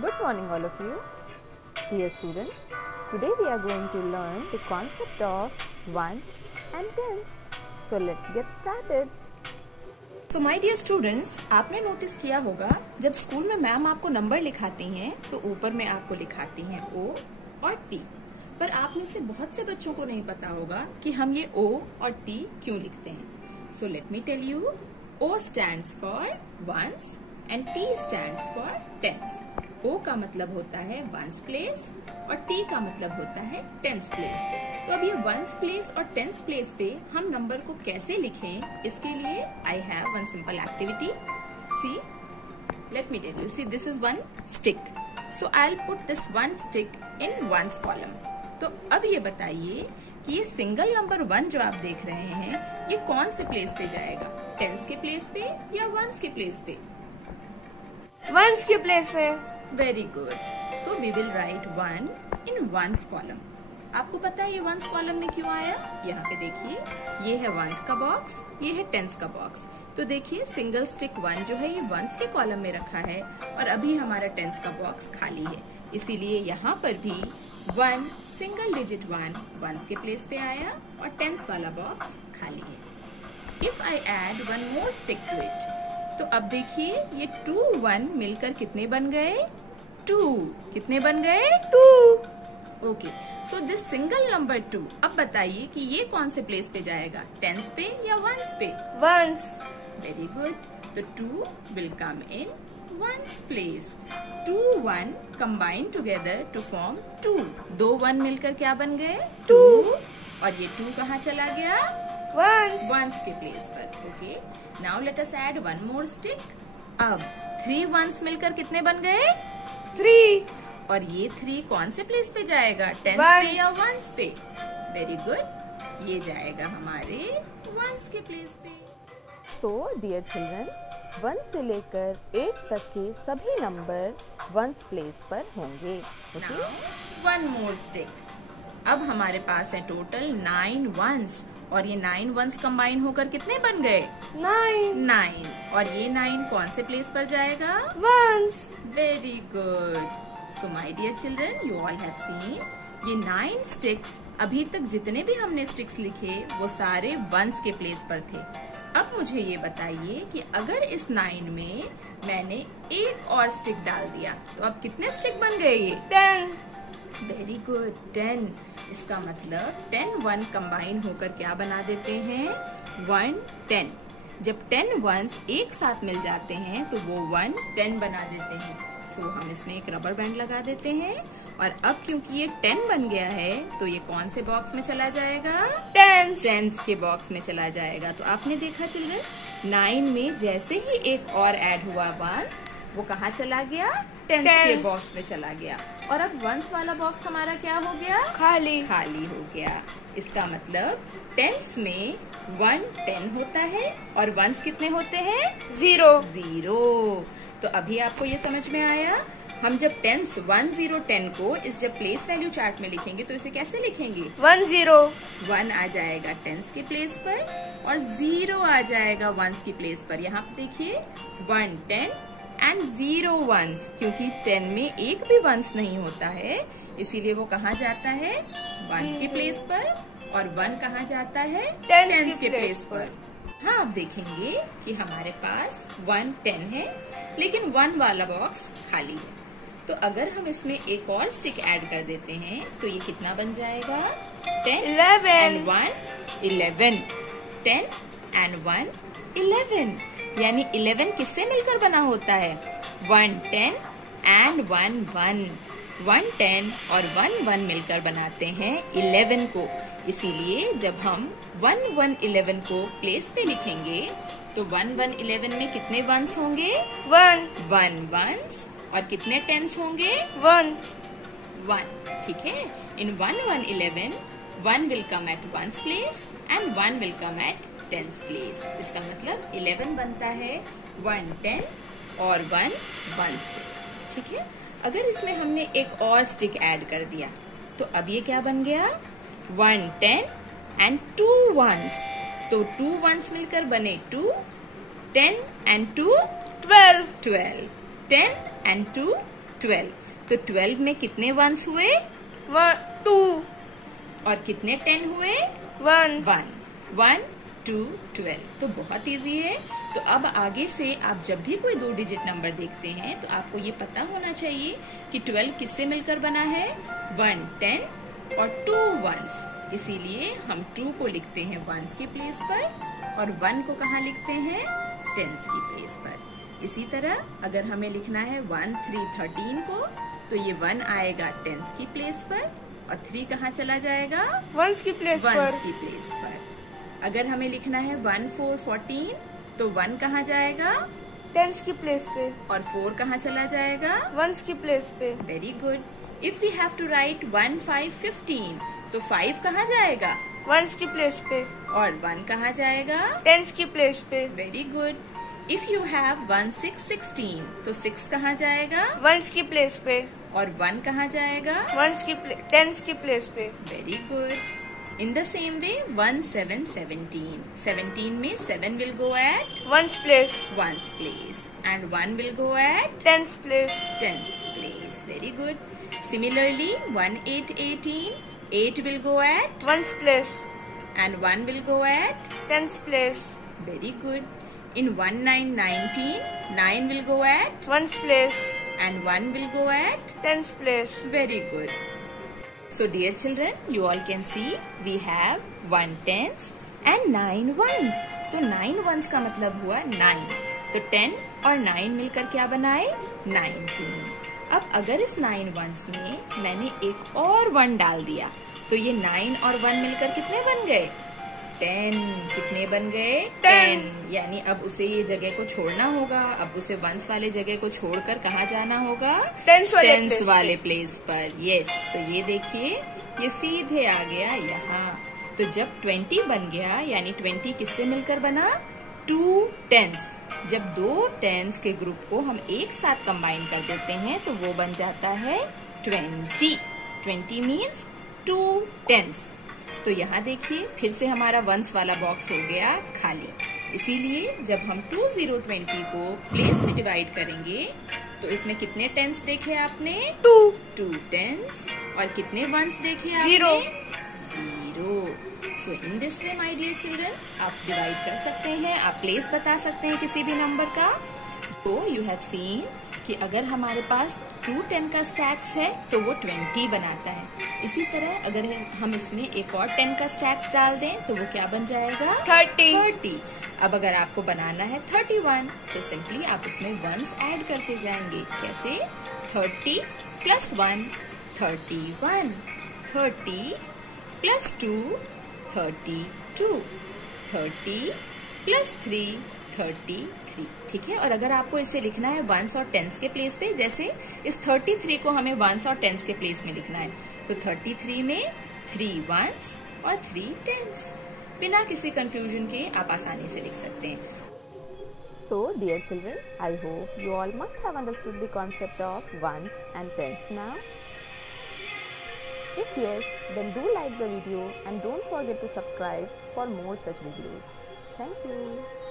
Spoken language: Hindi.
Good morning all of you. Dear students, today we are going to learn the concept of ones and tens. So let's get started. So my dear students, आपने नोटिस किया होगा जब स्कूल में मैम आपको नंबर लिखाती हैं तो ऊपर में आपको लिखाती हैं O और T। पर आप में से बहुत से बच्चों को नहीं पता होगा कि हम ये O और T क्यों लिखते हैं। So let me tell you, O stands for ones and T stands for tens। O का मतलब होता है वंस प्लेस और T का मतलब होता है टेंस प्लेस। तो अब ये वंस प्लेस और टेंस प्लेस पे हम नंबर को कैसे लिखें, इसके लिए I have one simple activity. See, let me tell you, see this is one stick, so I will put this one stick in ones column. तो अब ये बताइए कि ये सिंगल नंबर 1 जो आप देख रहे हैं ये कौन से प्लेस पे जाएगा, टेंस के प्लेस पे या वंस के प्लेस पे? वंस के प्लेस पे। Very good, so we will write 1 in ones column. आपको पता है ये वंस कॉलम में क्यों आया? यहाँ पे देखिए, ये है वंस का बॉक्स, ये है टेंस का बॉक्स। तो देखिए सिंगल स्टिक 1 जो है ये वंस के कॉलम में रखा है और अभी हमारा टेंस का बॉक्स खाली है, इसीलिए यहाँ पर भी 1 सिंगल डिजिट 1 वंस के प्लेस पे आया और टेंस वाला बॉक्स खाली है। If I add one more stick to it, तो अब देखिए ये 2 1 मिलकर कितने बन गए? 2। कितने बन गए? 2। Okay, so this single number 2, अब बताइए कि ये कौन से प्लेस पे जाएगा, टेंस पे या वंस पे? वंस। वेरी गुड, तो 2 will come in ones place. 2 1 combine together to form 2। 2 1 मिलकर क्या बन गए? 2। और ये 2 कहाँ चला गया? वंस। वंस के प्लेस पर। Okay, now let us add one more stick. अब 3 वंस मिलकर कितने बन गए? 3। और ये 3 कौन से प्लेस पे जाएगा, टेंस पे या वंस पे? वेरी गुड, ये जाएगा हमारे वंस के प्लेस पे। So dear children, 1 से लेकर 8 तक के सभी नंबर वंस प्लेस पर होंगे। Now, one more stick। अब हमारे पास है टोटल 9 वंस और ये 9 वंस कंबाइन होकर कितने बन गए? 9। और ये 9 कौन से प्लेस पर जाएगा? Ones. Very good, so my dear children, you all have seen ये 9 स्टिक्स, अभी तक जितने भी हमने स्टिक्स लिखे वो सारे वंस के प्लेस पर थे। अब मुझे ये बताइए कि अगर इस 9 में मैंने एक और स्टिक डाल दिया तो अब कितने स्टिक बन गए? ये 10। Very good, 10। इसका मतलब 10 1 कंबाइन होकर क्या बना देते हैं? 1 10। जब 10 वंस एक साथ मिल जाते हैं तो वो 1 10 बना देते हैं। सो हम इसमें एक रबर बैंड लगा देते हैं और अब क्योंकि ये 10 बन गया है तो ये कौन से बॉक्स में चला जाएगा? टेंस के बॉक्स में चला जाएगा। तो आपने देखा चिल्ड्रन, 9 में जैसे ही एक और ऐड हुआ 1, वो कहाँ चला गया? टेंस के बॉक्स में चला गया। और अब वंस वाला बॉक्स हमारा क्या हो गया? खाली हो गया। इसका मतलब टेंस में 1 10 होता है और वंस कितने होते हैं? 0। तो अभी आपको ये समझ में आया, हम जब टेंस 1 0 10 को इस जब प्लेस वैल्यू चार्ट में लिखेंगे तो इसे कैसे लिखेंगे? 1 0। 1 आ जाएगा टेंस के प्लेस पर और 0 आ जाएगा वंस की प्लेस पर। यहाँ पे देखिए 1 10 एंड 0 वंस, क्योंकि 10 में एक भी वंस नहीं होता है इसीलिए वो कहाँ जाता है? वंस के प्लेस पर। और 1 कहाँ जाता है? टेंस के प्लेस पर। हाँ, अब देखेंगे कि हमारे पास 1 10 है लेकिन 1 वाला बॉक्स खाली है। तो अगर हम इसमें एक और स्टिक ऐड कर देते हैं तो ये कितना बन जाएगा? 10 एंड 1 11। 10 एंड 1 11, यानी 11 किससे मिलकर बना होता है? 1 10 एंड 1 1। 1 10 और 1 1 मिलकर बनाते हैं 11 को। इसीलिए जब हम 1 1 11 को प्लेस पे लिखेंगे तो 1 1 11 में कितने वंस होंगे? 1 वंस। और कितने टेंस होंगे? 1। ठीक है, इन 1 1 11 1 will come at ones place and 1 will come at tens place. इसका मतलब 11 बनता है 1 10 और 1 1 से। ठीक है, अगर इसमें हमने एक और स्टिक ऐड कर दिया तो अब ये क्या बन गया? 1 10 एंड 2 वंस। तो 2 वंस मिलकर बने 2, 10 एंड 2 12। 10 and 2 12। तो 12 में कितने वंस हुए? 2 और कितने 10 हुए? 1 1 2 12। तो बहुत इजी है। तो अब आगे से आप जब भी कोई 2 डिजिट नंबर देखते हैं तो आपको ये पता होना चाहिए कि 12 किससे मिलकर बना है? 1 10 और 2 वंस। इसीलिए हम 2 को लिखते हैं वंस की प्लेस पर और 1 को कहाँ लिखते हैं? टेंस की प्लेस पर। इसी तरह अगर हमें लिखना है 1 3 13 को, तो ये 1 आएगा टेंस की प्लेस पर और 3 कहाँ चला जाएगा? वंस की प्लेस वंस पर। की प्लेस पर। अगर हमें लिखना है 1 4 14, तो 1 कहाँ जाएगा? टेंस की प्लेस पे। और 4 कहाँ चला जाएगा? वंस की प्लेस पे। Very good. If we have to write 1 5 15, तो 5 कहाँ जाएगा? वंस की प्लेस पे। और 1 कहाँ जाएगा? टेंस की प्लेस पे। Very good. If you have 1 6 16, तो 6 कहाँ जाएगा? वंस की प्लेस पे। और 1 कहाँ जाएगा? टेंस की प्लेस पे। Very good. In the same way, 1 7 17. 17 में 7 will go at ones place. 1's place and 1 will go at tens place. 10's place. Very good. Similarly, 1 8 18, 8 will go at ones place. and 1 will go at. Tens place. Very good. In 1 9 19, 9 will go at ones place. and 1 will go at. Tens place. Very good. So dear children, you all can see we have 1 tens and 9 ones. तो 9 ones का मतलब हुआ 9। तो 10 और 9 मिलकर क्या बनाए? 19। अब अगर इस 9 ones में मैंने एक और 1 डाल दिया, तो ये 9 और 1 मिलकर कितने बन गए? 10। कितने बन गए? 10। यानी अब उसे ये जगह को छोड़ना होगा। अब उसे वंस वाले जगह को छोड़कर कहाँ जाना होगा? टेंस वाले प्लेस पर। यस। तो ये देखिए, ये सीधे आ गया यहाँ। तो जब 20 बन गया, यानी 20 किससे मिलकर बना? 2 टेंस। जब 2 टेंस के ग्रुप को हम एक साथ कंबाइन कर देते हैं तो वो बन जाता है 20। 20 मीन्स 2 टेंस। तो यहाँ देखिए, फिर से हमारा वंस वाला बॉक्स हो गया खाली। इसीलिए जब हम 2 0 20 को प्लेस में डिवाइड करेंगे तो इसमें कितने टेंस देखे आपने? 2 टेंस। और कितने वंस देखे आपने? 0। So in this way my dear children, आप डिवाइड कर सकते हैं, आप प्लेस बता सकते हैं किसी भी नंबर का। तो यू हैव सीन कि अगर हमारे पास 2 10 का स्टैक्स है तो वो 20 बनाता है। इसी तरह अगर हम इसमें एक और 10 का स्टैक्स डाल दें तो वो क्या बन जाएगा? 30। अब अगर आपको बनाना है 31, तो सिंपली आप उसमें वंस ऐड करते जाएंगे। कैसे? 30 + 1 31, 30 + 2 32, 30 + 3 33। ठीक है। और अगर आपको इसे लिखना है वंस और टेंस के प्लेस पे, जैसे इस 33 को हमें वंस और टेंस के प्लेस में लिखना है, तो 33 में 3 वंस और 3 टेंस। बिना किसी कंफ्यूजन के आप आसानी से लिख सकते हैं। So, dear children, I hope you all must have understood the concept of ones and tens now. If yes, then do like the video and don't forget to subscribe for more such videos. Thank you.